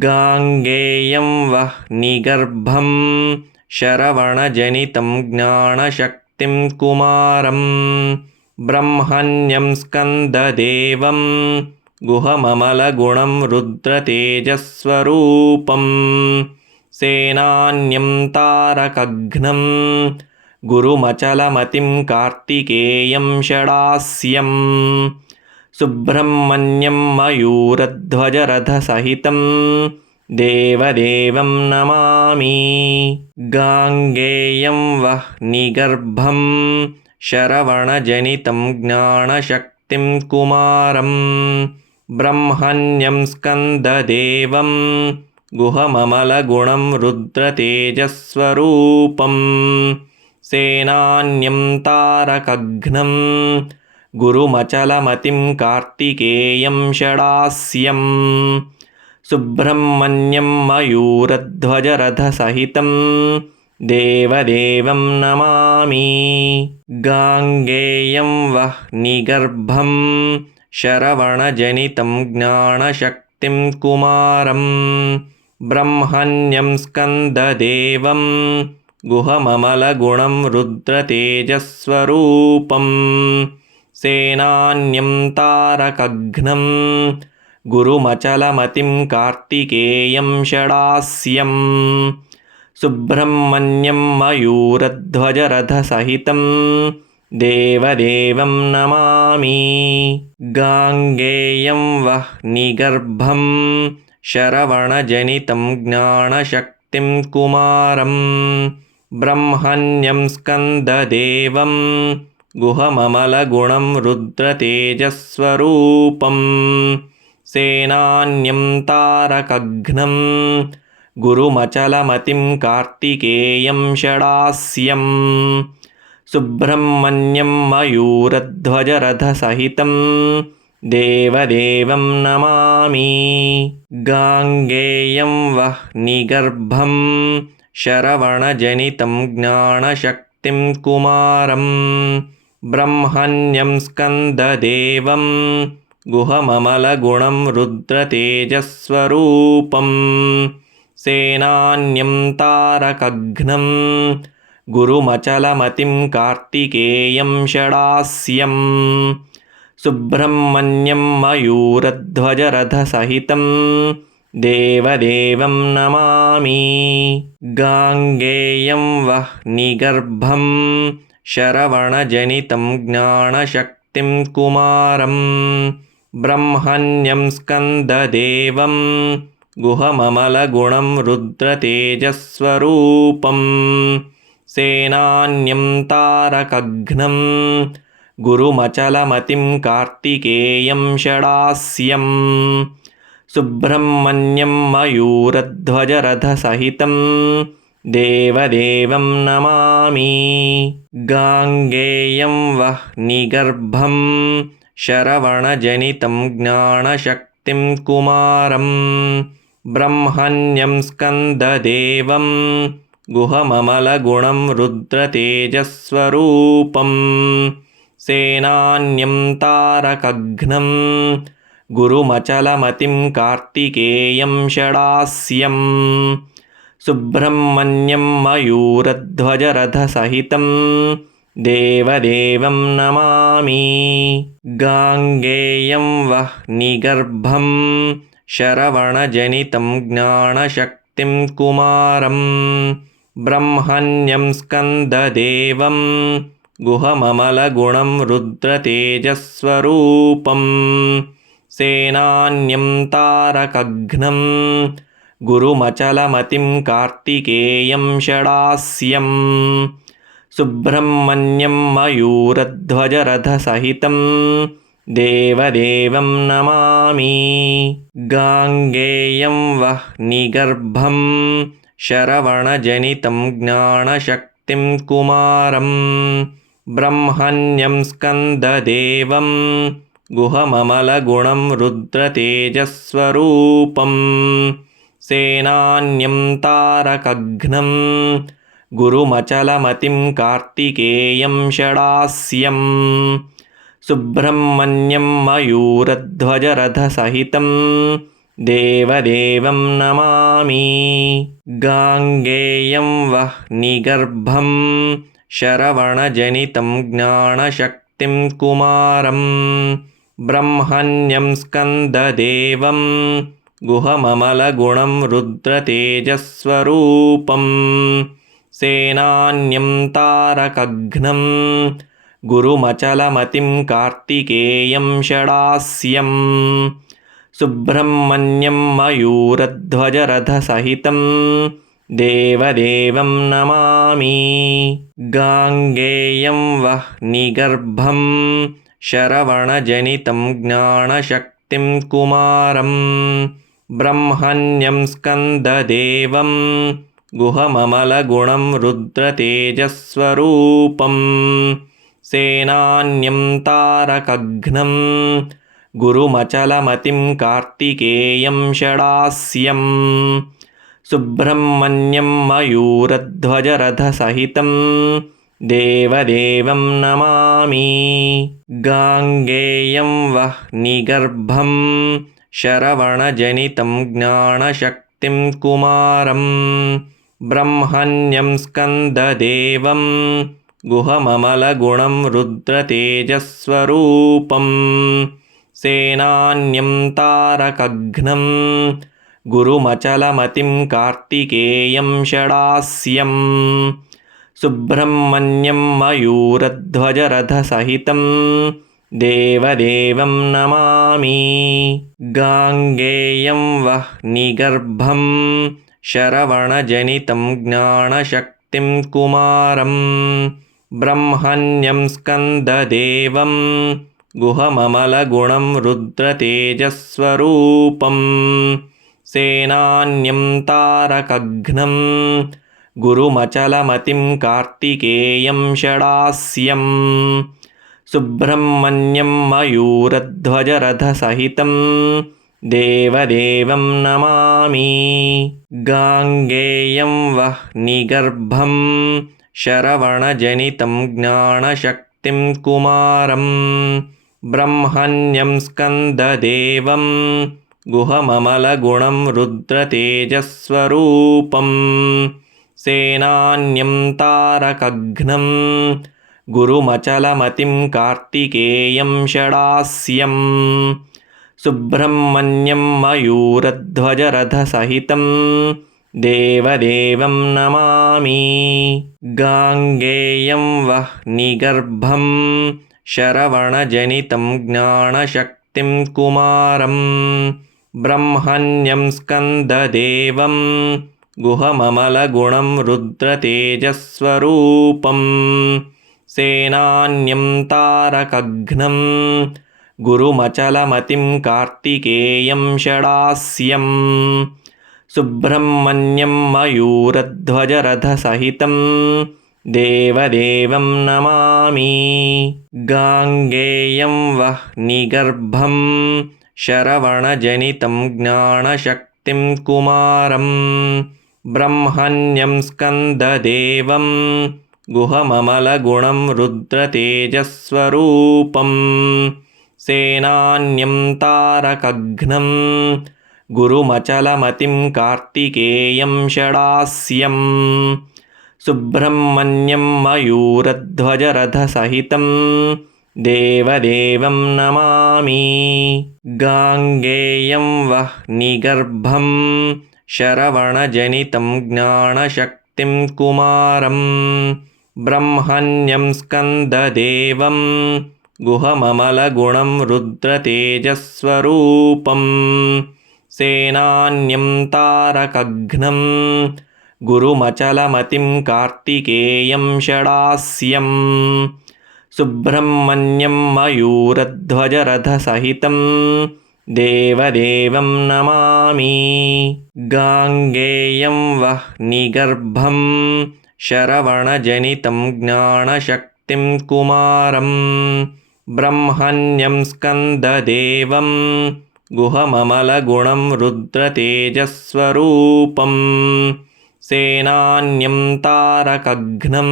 गाङ्गेयं वह्निगर्भं शरवणजनितं ज्ञानशक्तिं कुमारं ब्रह्मण्यं स्कन्ददेवं गुहममलगुणं रुद्रतेजस्वरूपं सेनान्यं तारकघ्नं गुरुमचलमतिं कार्तिकेयं षडास्यं सुब्रह्मण्यं मयूरध्वजरथसहितं देवदेवं नमामि। गाङ्गेयं वह्निगर्भं शरवणजनितं ज्ञानशक्तिं कुमारं ब्रह्मण्यं स्कन्ददेवं गुहममलगुणं रुद्रतेजस्वरूपं सेनान्यं तारकघ्नं गुरुमचलमतिं कार्तिकेयं षडास्यं सुब्रह्मण्यं मयूरध्वजरथसहितं देवदेवं नमामि। गाङ्गेयं वह्निगर्भं शरवणजनितं ज्ञानशक्तिं कुमारं ब्रह्मण्यं स्कन्ददेवं गुहममलगुणं रुद्रतेजस्वरूपं सेनान्यं तारकघ्नं गुरुमचलमतिं कार्तिकेयं षडास्यं सुब्रह्मण्यं मयूरध्वजरथसहितं देवदेवं नमामि। गाङ्गेयं वह्निगर्भं शरवणजनितं ज्ञानशक्तिं कुमारं ब्रह्मण्यं स्कन्ददेवं गुहममलगुणं रुद्रतेजस्वरूपं सेनान्यं तारकघ्नं गुरुमचलमतिं कार्तिकेयं षडास्यं सुब्रह्मण्यं मयूरध्वजरथसहितं देवदेवं नमामि। गाङ्गेयं वह्निगर्भं शरवणजनितं ज्ञानशक्तिं कुमारं ब्रह्मण्यं स्कन्ददेवं गुहममलगुणं रुद्रतेजस्वरूपं सेनान्यं तारकघ्नं गुरुमचलमतिं कार्तिकेयं षडास्यं सुब्रह्मण्यं मयूरध्वजरथसहितं देवदेवं नमामि। गाङ्गेयं वह्निगर्भं शरवणजनितं ज्ञानशक्तिं कुमारं ब्रह्मण्यं स्कन्ददेवं गुहममलगुणं रुद्रतेजस्वरूपं सेनान्यं तारकघ्नं गुरुमचलमतिं कार्तिकेयं षडास्यं सुब्रह्मण्यं मयूरध्वजरथसहितं देवदेवं नमामि। गाङ्गेयं वह्निगर्भं शरवणजनितं ज्ञानशक्तिं कुमारं ब्रह्मण्यं स्कन्ददेवं गुहममलगुणं रुद्रतेजस्वरूपं सेनान्यं तारकघ्नं गुरुमचलमतिं कार्तिकेयं षडास्यं सुब्रह्मण्यं मयूरध्वजरथसहितं देवदेवं नमामि। गाङ्गेयं वह्निगर्भं शरवणजनितं ज्ञानशक्तिं कुमारं ब्रह्मण्यं स्कन्ददेवं गुहममलगुणं रुद्रतेजस्वरूपं सेनान्यं तारकघ्नं गुरुमचलमतिं कार्तिकेयं षडास्यं सुब्रह्मण्यं मयूरध्वजरथसहितं देवदेवं नमामि। गाङ्गेयं वह्निगर्भं शरवणजनितं ज्ञानशक्तिं कुमारं ब्रह्मण्यं स्कन्ददेवं गुहममलगुणं रुद्रतेजस्वरूपं सेनान्यं तारकघ्नं गुरुमचलमतिं कार्तिकेयं षडास्यं सुब्रह्मण्यं मयूरध्वजरथसहितं देवदेवं नमामि। गाङ्गेयं वह्निगर्भं शरवणजनितं ज्ञानशक्तिं कुमारं ब्रह्मण्यं स्कन्ददेवं गुहममलगुणं रुद्रतेजस्वरूपं सेनान्यं तारकघ्नं गुरुमचलमतिं कार्तिकेयं षडास्यं सुब्रह्मण्यं मयूरध्वजरथसहितं देवदेवं नमामि। गाङ्गेयं वह्निगर्भं शरवणजनितं ज्ञानशक्तिं कुमारं ब्रह्मण्यं स्कन्ददेवं गुहममलगुणं रुद्रतेजस्वरूपं सेनान्यं तारकघ्नं गुरुमचलमतिं कार्तिकेयं षडास्यं सुब्रह्मण्यं मयूरध्वजरथसहितं देवदेवं नमामि। गाङ्गेयं वह्निगर्भं शरवणजनितं ज्ञानशक्तिं कुमारं ब्रह्मण्यं स्कन्ददेवं गुहममलगुणं रुद्रतेजस्वरूपं सेनान्यं तारकघ्नं गुरुमचलमतिं कार्तिकेयं षडास्यं सुब्रह्मण्यं मयूरध्वजरथसहितं देवदेवं नमामि। गाङ्गेयं वह्निगर्भं शरवणजनितं ज्ञानशक्तिं कुमारं ब्रह्मण्यं स्कन्ददेवं गुहममलगुणं रुद्रतेजस्वरूपं सेनान्यं तारकघ्नं गुरुमचलमतिं कार्तिकेयं षडास्यं सुब्रह्मण्यं मयूरध्वजरथसहितं देवदेवं नमामि। गाङ्गेयं वह्निगर्भं शरवणजनितं ज्ञानशक्तिं कुमारं ब्रह्मण्यं स्कन्ददेवं गुहममलगुणं रुद्रतेजस्वरूपं सेनान्यं तारकघ्नं गुरुमचलमतिं कार्तिकेयं षडास्यं सुब्रह्मण्यं मयूरध्वजरथसहितं देवदेवं नमामि। गाङ्गेयं वह्निगर्भं शरवणजनितं ज्ञानशक्तिं कुमारं ब्रह्मण्यं स्कन्ददेवं गुहममलगुणं रुद्रतेजस्वरूपं सेनान्यं तारकघ्नं गुरुमचलमतिं कार्तिकेयं षडास्यं सुब्रह्मण्यं मयूरध्वजरथसहितं देवदेवं नमामि। गाङ्गेयं वह्निगर्भं शरवणजनितं ज्ञानशक्तिं कुमारं ब्रह्मण्यं स्कन्ददेवं गुहममलगुणं रुद्रतेजस्वरूपं सेनान्यं तारकघ्नं गुरुमचलमतिं कार्तिकेयं षडास्यं सुब्रह्मण्यं मयूरध्वजरथसहितं देवदेवं नमामि। गाङ्गेयं वह्निगर्भं शरवणजनितं ज्ञानशक्तिं कुमारं ब्रह्मण्यं स्कन्ददेवं गुहममलगुणं रुद्रतेजस्वरूपं सेनान्यं तारकघ्नं गुरुमचलमतिं कार्तिकेयं षडास्यं सुब्रह्मण्यं मयूरध्वजरथसहितं देवदेवं नमामि। गाङ्गेयं वह्निगर्भं शरवणजनितं ज्ञानशक्तिं कुमारं ब्रह्मण्यं स्कन्ददेवं गुहममलगुणं रुद्रतेजस्वरूपं सेनान्यं तारकघ्नं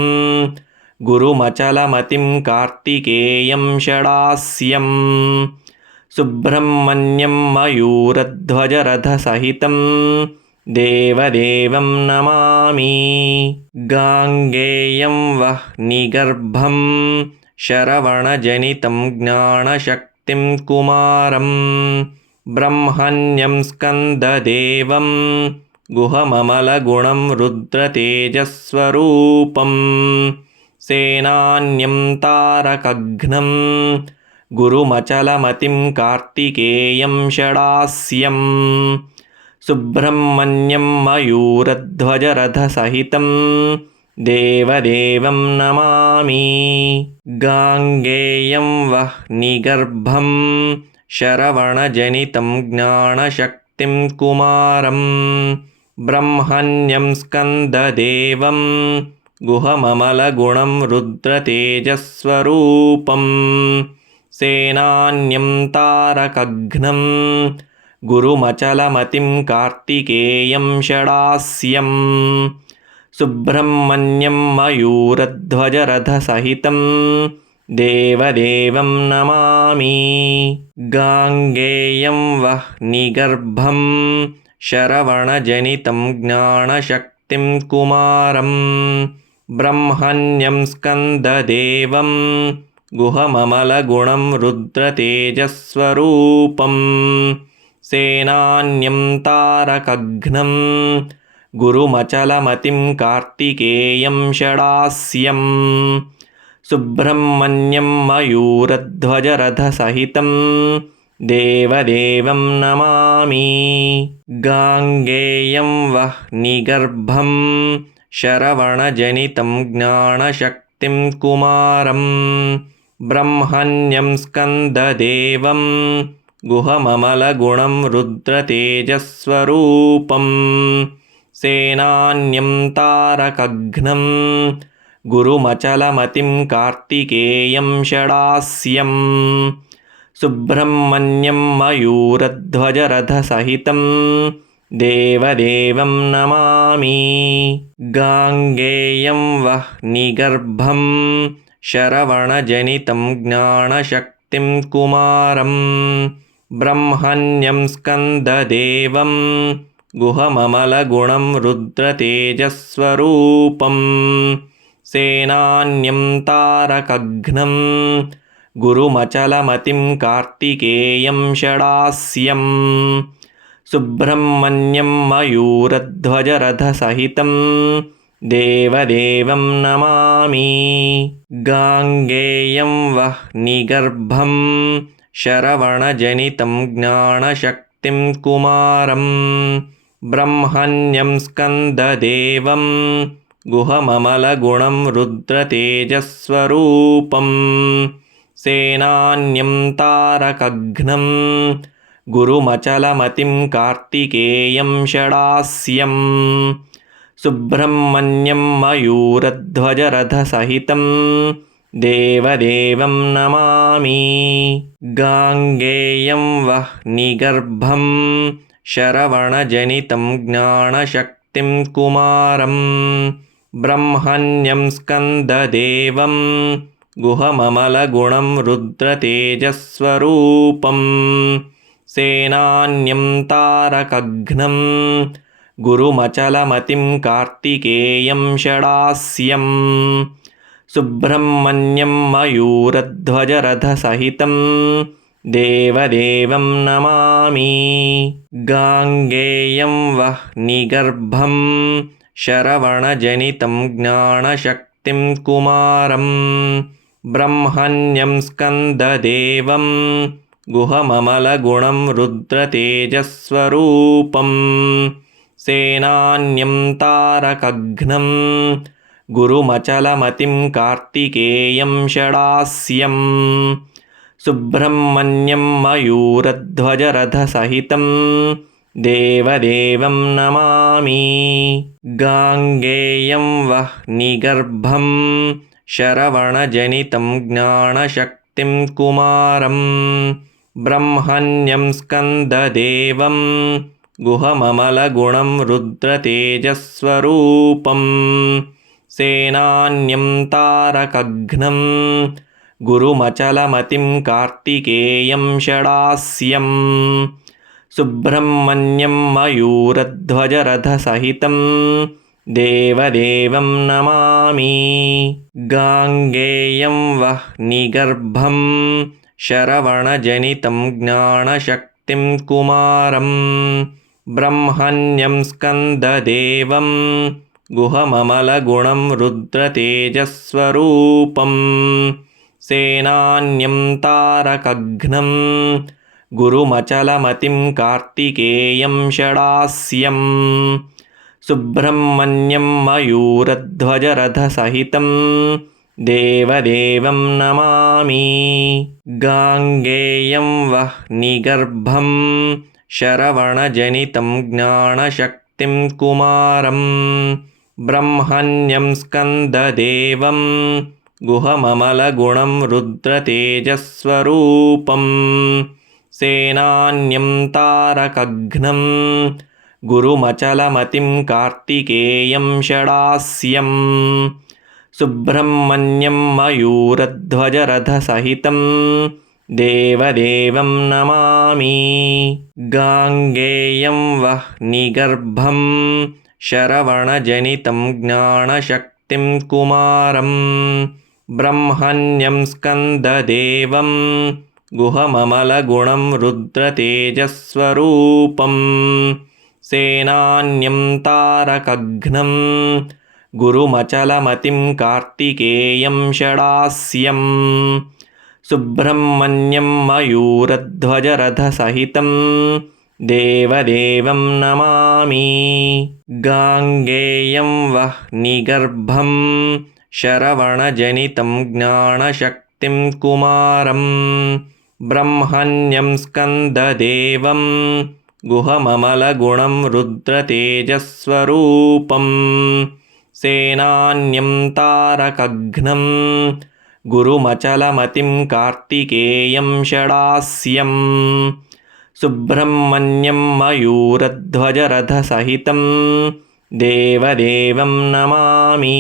गुरुमचलमतिं कार्तिकेयं षडास्यं सुब्रह्मण्यं मयूरध्वजरथसहितं देवदेवं नमामि। गाङ्गेयं वह्निगर्भं शरवणजनितं ज्ञानशक्तिं कुमारं ब्रह्मण्यं स्कन्ददेवं गुहममलगुणं रुद्रतेजस्वरूपं सेनान्यं तारकघ्नं गुरुमचलमतिं कार्तिकेयं षडास्यं सुब्रह्मण्यं मयूरध्वजरथसहितं देवदेवं नमामि। गाङ्गेयं वह्निगर्भं शरवणजनितं ज्ञानशक्तिं कुमारं ब्रह्मण्यं स्कन्ददेवं गुहममलगुणं रुद्रतेजस्वरूपं सेनान्यं तारकघ्नं गुरुमचलमतिं कार्तिकेयं षडास्यं सुब्रह्मण्यं मयूरध्वजरथसहितं देवदेवं नमामि। गाङ्गेयं वह्निगर्भं शरवणजनितं ज्ञानशक्तिं कुमारं ब्रह्मण्यं स्कन्ददेवं गुहममलगुणं रुद्रतेजस्वरूपं सेनान्यं तारकघ्नं गुरुमचलमतिं कार्तिकेयं षडास्यं सुब्रह्मण्यं मयूरध्वजरथसहितं देवदेवं नमामि। गाङ्गेयं वह्निगर्भं शरवणजनितं ज्ञानशक्तिं ज्ञानशक्तिं कुमारं ब्रह्मण्यं स्कन्ददेवं गुहममलगुणं रुद्रतेजस्वरूपं सेनान्यं तारकघ्नं गुरुमचलमतिं कार्तिकेयं षडास्यं सुब्रह्मण्यं मयूरध्वजरथसहितं देवदेवं नमामि गाङ्गेयं वह्निगर्भं शरवणजनितं ज्ञानशक्तिं कुमारं ब्रह्मण्यं स्कन्ददेवं गुहममलगुणं रुद्रतेजस्वरूपं सेनान्यं तारकघ्नं गुरुमचलमतिं कार्तिकेयं षडास्यं सुब्रह्मण्यं मयूरध्वजरथसहितं देवदेवं नमामि गाङ्गेयं वह्निगर्भं शरवणजनितं ज्ञानशक्तिं कुमारं ब्रह्मण्यं स्कन्ददेवं गुहममलगुणं रुद्रतेजस्वरूपं सेनान्यं तारकघ्नं गुरुमचलमतिं कार्तिकेयं षडास्यं सुब्रह्मण्यं मयूरध्वजरथसहितं देवदेवं नमामि गाङ्गेयं वह्निगर्भं शरवणजनितं ज्ञानशक्तिं कुमारं ब्रह्मण्यं स्कन्ददेवं गुहममलगुणं रुद्रतेजस्वरूपं सेनान्यं तारकघ्नं गुरुमचलमतिं कार्तिकेयं षडास्यं सुब्रह्मण्यं मयूरध्वजरथसहितं देवदेवं नमामि गाङ्गेयं वह्निगर्भं शरवणजनितं ज्ञानशक्तिं कुमारं ब्रह्मण्यं स्कन्ददेवं गुहममलगुणं रुद्रतेजस्वरूपं सेनान्यं तारकघ्नं गुरुमचलमतिं कार्तिकेयं षडास्यं सुब्रह्मण्यं मयूरध्वजरथसहितं देवदेवं नमामि गाङ्गेयं वह्निगर्भं शरवणजनितं ज्ञानशक्तिं कुमारं ब्रह्मण्यं स्कन्ददेवं गुहममलगुणं रुद्रतेजस्वरूपं सेनान्यं तारकघ्नं गुरुमचलमतिं कार्तिकेयं षडास्यं सुब्रह्मण्यं मयूरध्वजरथसहितं देवदेवं नमामि गाङ्गेयं वह्निगर्भं शरवणजनितं ज्ञानशक्तिं कुमारं ब्रह्मण्यं स्कन्ददेवं गुहममलगुणं रुद्रतेजस्वरूपं सेनान्यं तारकघ्नं गुरुमचलमतिं कार्तिकेयं षडास्यं सुब्रह्मण्यं मयूरध्वजरथसहितं देवदेवं नमामि गाङ्गेयं वह्निगर्भं शरवणजनितं ज्ञानशक्तिं कुमारं ब्रह्मण्यं स्कन्ददेवं गुहममलगुणं रुद्रतेजस्वरूपं सेनान्यं तारकघ्नं गुरुमचलमतिं कार्तिकेयं षडास्यं सुब्रह्मण्यं मयूरध्वजरथसहितं देवदेवं नमामि गाङ्गेयं वह्निगर्भं शरवणजनितं ज्ञानशक्तिं कुमारं ब्रह्मण्यं स्कन्ददेवं गुहममलगुणं रुद्रतेजस्वरूपं सेनान्यं तारकघ्नं गुरुमचलमतिं कार्तिकेयं षडास्यं सुब्रह्मण्यं मयूरध्वजरथसहितं देवदेवं नमामि गाङ्गेयं वह्निगर्भं शरवणजनितं ज्ञानशक्तिं कुमारं ब्रह्मण्यं स्कन्ददेवं गुहममलगुणं रुद्रतेजस्वरूपं सेनान्यं तारकघ्नं गुरुमचलमतिं कार्तिकेयं षडास्यं सुब्रह्मण्यं मयूरध्वजरथसहितं देवदेवं नमामि।